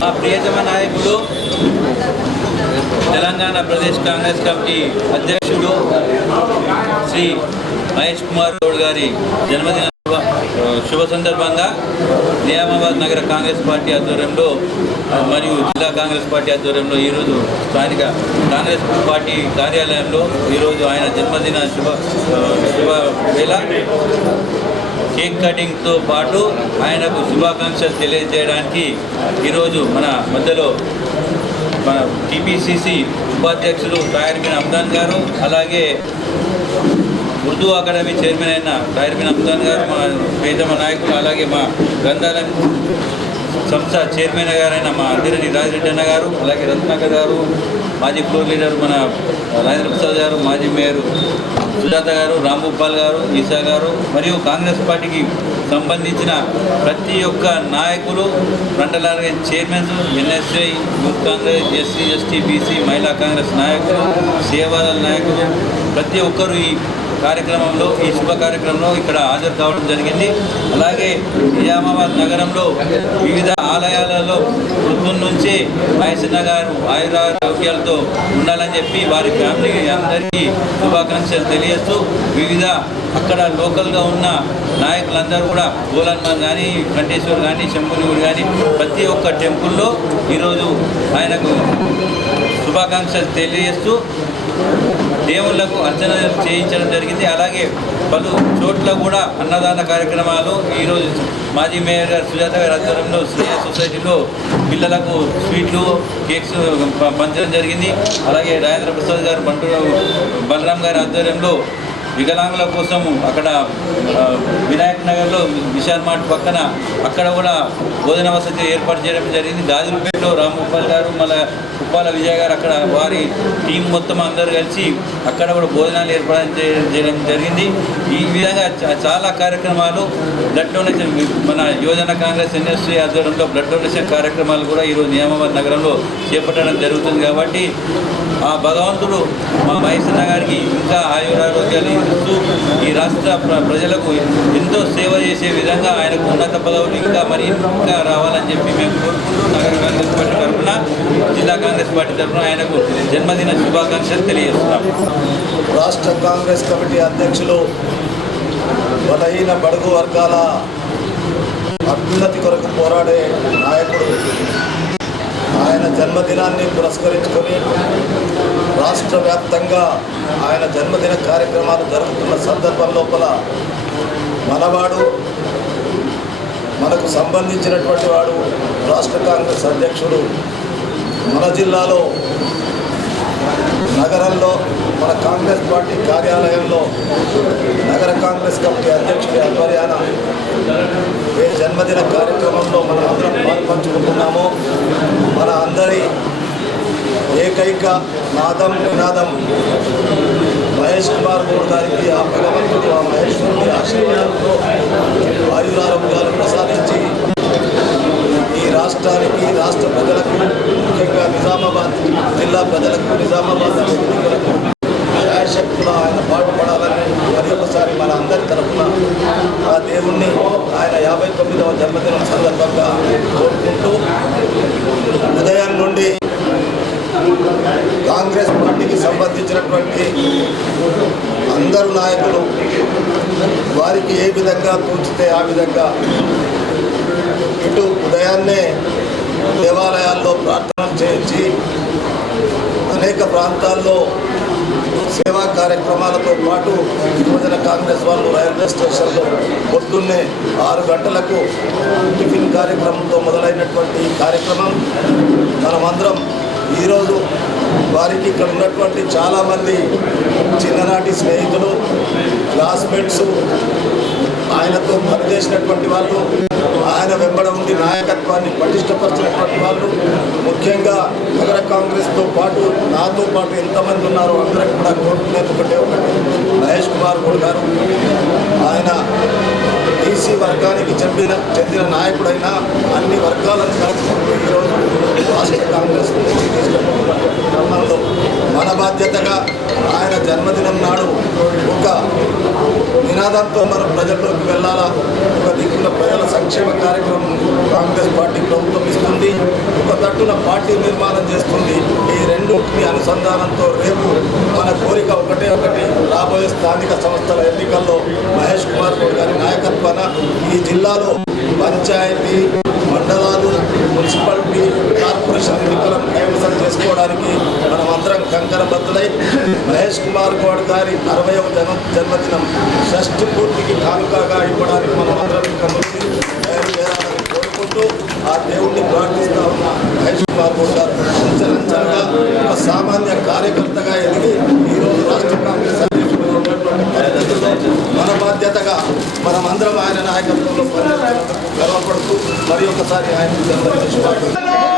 మా ప్రియతమ నాయకుడు తెలంగాణ ప్రదేశ్ కాంగ్రెస్ కమిటీ అధ్యక్షుడు శ్రీ మహేష్ కుమార్ గౌడ్ గారి జన్మదిన శుభ సందర్భంగా నిజామాబాద్ నగర కాంగ్రెస్ పార్టీ ఆధ్వర్యంలో మరియు జిల్లా కాంగ్రెస్ పార్టీ ఆధ్వర్యంలో ఈరోజు స్థానిక కాంగ్రెస్ పార్టీ కార్యాలయంలో ఈరోజు ఆయన జన్మదిన శుభ వేళ కేక్ కటింగ్తో పాటు ఆయనకు శుభాకాంక్షలు తెలియజేయడానికి ఈరోజు మన మధ్యలో మన టీపీసీసీ ఉపాధ్యక్షులు తాహిర్ బిన్ హమ్దాన్ గారు, అలాగే ఉర్దూ అకాడమీ చైర్మన్ అయిన తాహిర్ బిన్ హమ్దాన్ గారు, మా ప్రియతమ నాయకులు, అలాగే మా గ్రంథాలయం సంస్థ చైర్మన్ గారైన మా అధిరెడ్డి రాజిరెడ్డి అన్న గారు, అలాగే రత్నాకర్ గారు, మాజీ ఫ్లోర్ లీడర్ మన రాజేంద్ర ప్రసాద్ గారు, మాజీ మేయర్ సుజాత గారు, రాంభూపాల్ గారు, ఈసా గారు, మరియు కాంగ్రెస్ పార్టీకి సంబంధించిన ప్రతి ఒక్క నాయకులు, మండల chairmans, NSI, youth Congress, SC ST BC మహిళా కాంగ్రెస్ నాయకులు, సేవాదళ నాయకులు, ప్రతి ఒక్కరు ఈ కార్యక్రమంలో, ఈ శుభ కార్యక్రమంలో ఇక్కడ హాజరు కావడం జరిగింది. అలాగే నిజామాబాద్ నగరంలో వివిధ ఆలయాలలో వృద్ధుల నుంచి మహేశన్న గారు ఆయురారోగ్యాలతో ఉండాలని చెప్పి వారి ఫ్యామిలీ అందరికీ శుభాకాంక్షలు తెలియజేస్తూ వివిధ అక్కడ లోకల్గా ఉన్న నాయకులందరూ కూడా గోలన్మాన్ కానీ, కంటేశ్వర్ కానీ, శంభునిగుడు కానీ ప్రతి ఒక్క టెంపుల్లో ఈరోజు ఆయనకు శుభాకాంక్షలు తెలియజేస్తూ దేవుళ్లకు అర్చన చేయించడం జరిగింది. అలాగే పలు చోట్ల కూడా అన్నదాన కార్యక్రమాలు ఈరోజు మాజీ మేయర్ గారు సుజాత గారి ఆధ్వర్యంలో శ్రేయ సొసైటీలో పిల్లలకు స్వీట్లు, కేక్స్ పంచడం జరిగింది. అలాగే రాజేంద్ర ప్రసాద్ గారు, బలరాం గారి ఆధ్వర్యంలో వికలాంగుల కోసము అక్కడ వినాయక్ నగర్లో విశాల్ మార్ట్ పక్కన అక్కడ కూడా భోజన వసతి ఏర్పాటు చేయడం జరిగింది. గాజులపేటలో రాంభూపాల్ గారు, మళ్ళీ ఉప్పాల విజయ్ గారు అక్కడ వారి టీం మొత్తం అందరూ కలిసి అక్కడ కూడా భోజనాలు ఏర్పాటు చేయడం జరిగింది. ఈ విధంగా చాలా కార్యక్రమాలు బ్లడ్ డొనేషన్, మన యువజన కాంగ్రెస్ ఎన్ఎస్సీ ఆధ్వర్యంలో బ్లడ్ డొనేషన్ కార్యక్రమాలు కూడా ఈరోజు నిజామాబాద్ నగరంలో చేపట్టడం జరుగుతుంది. కాబట్టి ఆ భగవంతుడు మా మహేశన్న గారికి ఇంకా ఆయురారోగ్యాలు ఇస్తూ ఈ రాష్ట్ర ప్రజలకు ఎంతో సేవ చేసే విధంగా ఆయనకు ఉన్నత పదవులు ఇంకా రావాలని చెప్పి మేము కోరుకుంటూ నగర కాంగ్రెస్ పార్టీ తరఫున, జిల్లా కాంగ్రెస్ పార్టీ తరఫున ఆయనకు జన్మదిన శుభాకాంక్షలు తెలియజేస్తున్నాం. రాష్ట్ర కాంగ్రెస్ కమిటీ అధ్యక్షులు, బలహీన బడుగు వర్గాల అభ్యున్నతి కొరకు పోరాడే నాయకుడు, ఆయన జన్మదినాన్ని పురస్కరించుకొని రాష్ట్ర వ్యాప్తంగా ఆయన జన్మదిన కార్యక్రమాలు జరుగుతున్న సందర్భం లోపల మనవాడు, మనకు సంబంధించినటువంటి వాడు, రాష్ట్ర కాంగ్రెస్ అధ్యక్షుడు మన జిల్లాలో నగరంలో మన కాంగ్రెస్ పార్టీ కార్యాలయంలో నగర కాంగ్రెస్ కమిటీ అధ్యక్షుడి ఆధ్వర్యాన ఏ జన్మదిన కార్యక్రమంలో మనం అందరం పాల్పంచుకుంటున్నామో మన అందరి ఏకైక నినాదం మహేష్ కుమార్ గౌడ్ గారికి ఆ భగవంతుడు, ఆ మహేశ్వరుడి ఆశీర్వాదంతో ఆయురారోగ్యాలు ప్రసాదించి ఈ రాష్ట్రానికి, రాష్ట్ర ప్రజలకు, ముఖ్యంగా నిజామాబాద్ జిల్లా ప్రజలకు, నిజామాబాద్ వ్యక్తులకు శాయశక్తులు ఆయన పాటుపడాలని మరి ఒకసారి మన అందరి తరఫున ఆ దేవుణ్ణి ఆయన 59వ జన్మదినం సందర్భంగా కోరుకుంటూ, ఉదయం నుండి కాంగ్రెస్ పార్టీకి సంబంధించినటువంటి అందరు నాయకులు వారికి ఏ విధంగా తోచితే ఆ విధంగా ఇటు ఉదయాన్నే దేవాలయాల్లో ప్రార్థనలు చేయించి అనేక ప్రాంతాల్లో సేవా కార్యక్రమాలతో పాటు యువజన కాంగ్రెస్ వాళ్ళు రైల్వే స్టేషన్లో పొద్దున్నే 6 గంటలకు టిఫిన్ కార్యక్రమంతో మొదలైనటువంటి ఈ కార్యక్రమం మనమందరం ఈరోజు వారికి ఇక్కడ ఉన్నటువంటి చాలామంది చిన్ననాటి స్నేహితులు, క్లాస్మేట్స్, ఆయనతో పనిచేసినటువంటి వాళ్ళు, ఆయన వెంబడ ఉండి నాయకత్వాన్ని పటిష్టపరిచినటువంటి వాళ్ళు, ముఖ్యంగా నగర కాంగ్రెస్తో పాటు నాతో పాటు ఎంతమంది ఉన్నారో అందరికి కూడా కోరుకునేది ఒకటి మహేష్ కుమార్ గౌడ్ గారు. ఆయన బీసీ వర్గానికి చెందిన నాయకుడైనా అన్ని వర్గాలను కలుపుకుంటూ ఈరోజు రాష్ట్ర కాంగ్రెస్ క్రమంలో మన బాధ్యతగా ఆయన జన్మదినం నాడు ఒక నినాదంతో మనం ప్రజల్లోకి వెళ్ళాలా, ఒక దిక్కున ప్రజల సంక్షేమ కార్యక్రమం కాంగ్రెస్ పార్టీ ప్రభుత్వం ఇస్తుంది. ఒక తట్టున పార్టీ నిర్మాణం చేస్తుంది. ఈ రెండుని అనుసంధానంతో రేపు మన కోరిక ఒకటి రాబోయే స్థానిక సంస్థల ఎన్నికల్లో మహేష్ కుమార్ గౌడ్ గారి నాయకత్వాన ఈ జిల్లాలో పంచాయతీ, మండలాలు, మున్సిపాలిటీ, కార్పొరేషన్ ఎన్నికలను కైవసం చేసుకోవడానికి మనమందరం కంకణబద్ధులై మహేష్ కుమార్ గౌడ్ గారి 60వ జన్మదినం షష్ఠి పూర్తికి కానుకగా ఇవ్వడానికి మనమందరం ఇక్కడ నుంచి బయలుదేరాలని కోరుకుంటూ ఆ దేవుణ్ణి ప్రార్థిస్తా ఉన్న మహేష్ కుమార్ గౌడ్ గారు అంచెలంచెలుగా ఒక సామాన్య కార్యకర్తగా ఎదిగి ఈరోజు రాష్ట్ర కాంగ్రెస్ అధ్యక్షుడు ఉన్నటువంటి పరిస్థితుల్లో మన బాధ్యతగా మనమందరం ఆయన నాయకత్వంలో పనిచేస్తున్నందుకు గర్వపడుతూ మరి ఒకసారి ఆయన జన్మదిన శుభాకాంక్షలు.